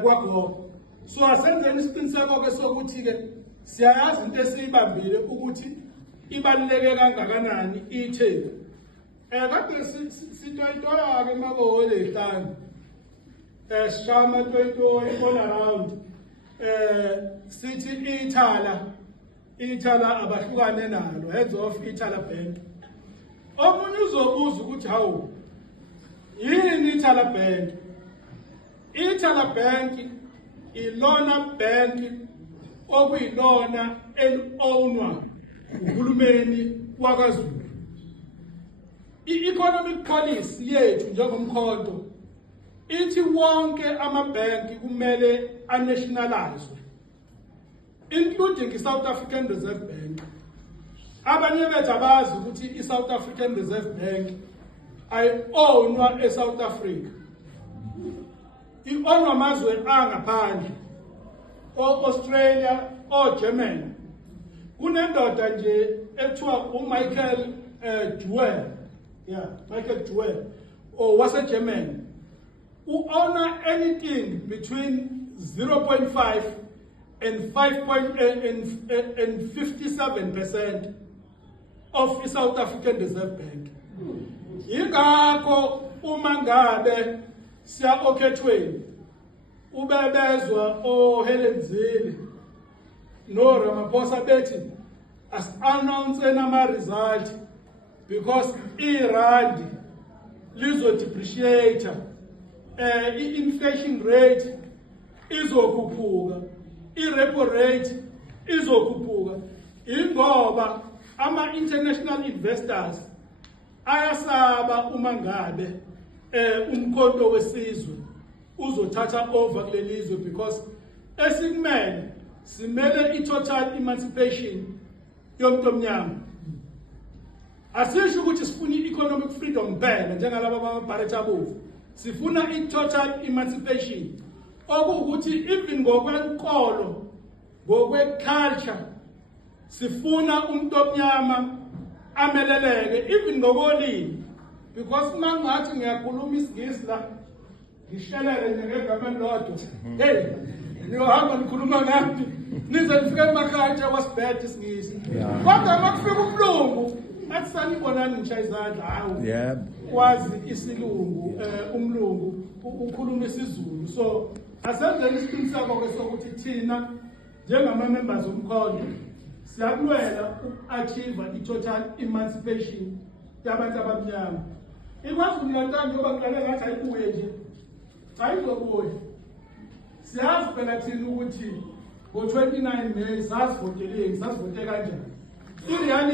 kwaGogo. So asenzeni isiqiniseko ke sokuthi ke siyayazi into esiyibambile ukuthi ibaluleke kangakanani iTheku. Kade sitoyitoya ke mabole ehlanu. Shama toyitoy all around. Sithi ithala abahlukane nalo, heads of Ithala Bank. Omunye uzobuza ukuthi hawu yini Ithala Bank? Ithala Bank ilona bank okuyilona eli-ownwa uhulumeni wakwaZulu. I-economic policy yethu njengomkhonto ithi wonke amabhanki kumele anationalizwe, including i-South African Reserve Bank. Abanye bethu abazi ukuthi i-South African Reserve Bank ayi-ownwa eSouth Africa. I-ownwa amazwe angaphandle, o-Australia, o-Germany. Kunendoda nje ekuthiwa uMichael Dewar, Michael Dewar, wase-Germany, who-owner anything between 0.5 and 57% of the South African Reserve Bank. Yingakho uma ngabe siya okhethweni ubebezwa oHelen Zille no Ramaphosa bethi as-announce nama-result because irandi lizo depreciate, i-inflation rate izokhuphuka, i-repo rate izokhuphuka. Ingoba ama-international investors ayasaba uma ngabe umkhonto wesizwe uzothatha over kulelizwe, because esikumele simele i-total emancipation yomuntu omnyama. Asisho ukuthi sifuna i-economic freedom kuphela njengalabo abamabharethi abovu, sifuna i-total emancipation, okuwukuthi even ngokwenkolo, ngokwe-culture, sifuna umuntu omnyama ameleleke, even ngokolimi. Because mangathi ngiyakhuluma isiNgisi la ngishelele ngegama lodwa, hey niyohamba nikhuluma ngaphi nize nifike emakhaya wasibhede isiNgisi. Kodwa makufika umlungu athi sanibonani ngishaya izandla, hawu kwazi isilungu, umlungu ukhuluma isiZulu. So asenzeni isiqiniseko ke sokuthi thina njengama-members omkhonto siyakulwela uku-achieve i-total emancipation yabantu abamnyama. IKwaZulu-Natal njengoba ngilale ngathi ayibuye nje, ayizobuya. Siyazi phela thina ukuthi ngo-29 May sasivoteleni, sasivote kanjani.